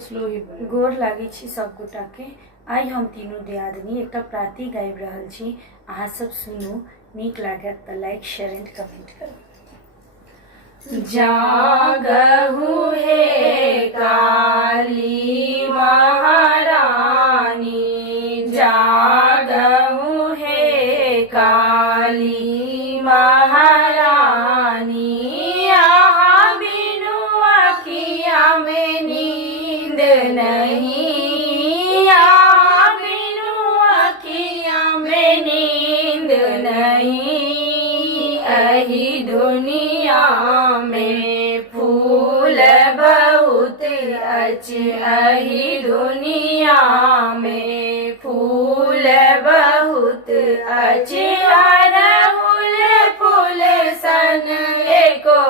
स्लो ही बोल। गोर लागी छी सब गोटा के। आई हम तीनों दियादनी एक प्राति गाबि रहल छी, अहाँ सब सुनू, नीक लागत त लाइक शेयर एंड कमेंट करू। जागहु हे काली महारानी, जागहु हे काली महारानी, यहाँ बिनु अखिया में नींद नहीं, यहाँ बिनु अखिया में नींद नहीं, अही दुनिया में फूल बहुत अच्छे, अही दुनिया में फूल बहुत अच्छे, अड़हुल फूल सन एको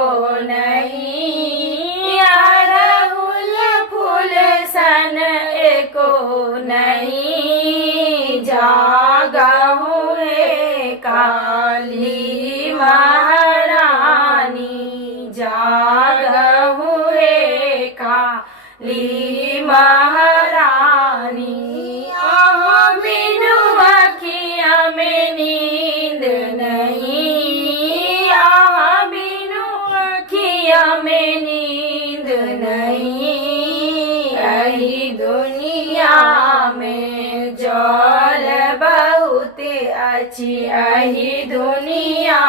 नहीं, अड़हुल फूल सन एको नहीं, जागहु हे काली महारानी, जागहु हे काली महारानी, यहाँ बिनु अखिया में नींद नहीं, यहाँ बिनु अखिया में नींद नहीं, अही दुनिया में जल बहुत अच्छी, अही दुनिया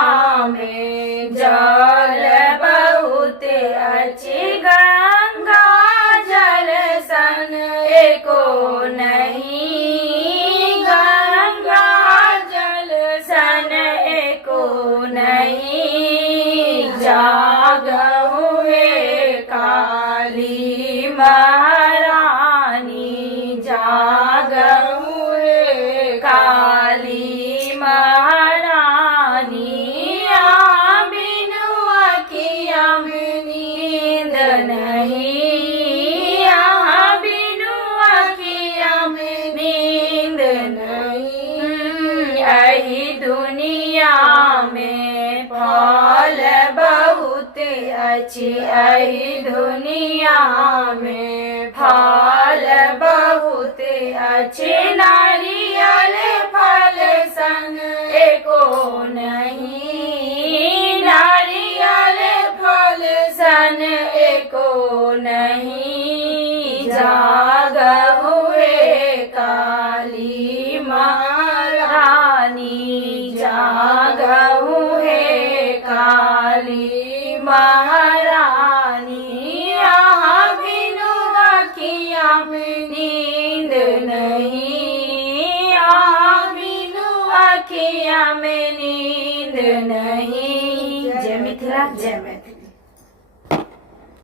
में जल बहुत अच्छी, गंगा जल सन एको नहीं, गंगा जल सन एको नहीं, जागहु हे काली महारानी, जागहु हे काली महारानी, यहाँ बिनु अखिया में नींद नहीं, यहाँ बिनु अखिया में नींद नहीं, अही दुनिया में फल बहुत अच्छे, अही दुनिया में फल बहुत अच्छे, नारियल फल सन एको नहीं, नारियल फल सन एको नहीं, जागहु हे काली महारानी, जागहु हे काली महारानी, यहाँ बिनु अखिया में नींद नहीं, यहाँ बिनु अखिया में नींद नहीं। जय मिथिला, जय मैथिली।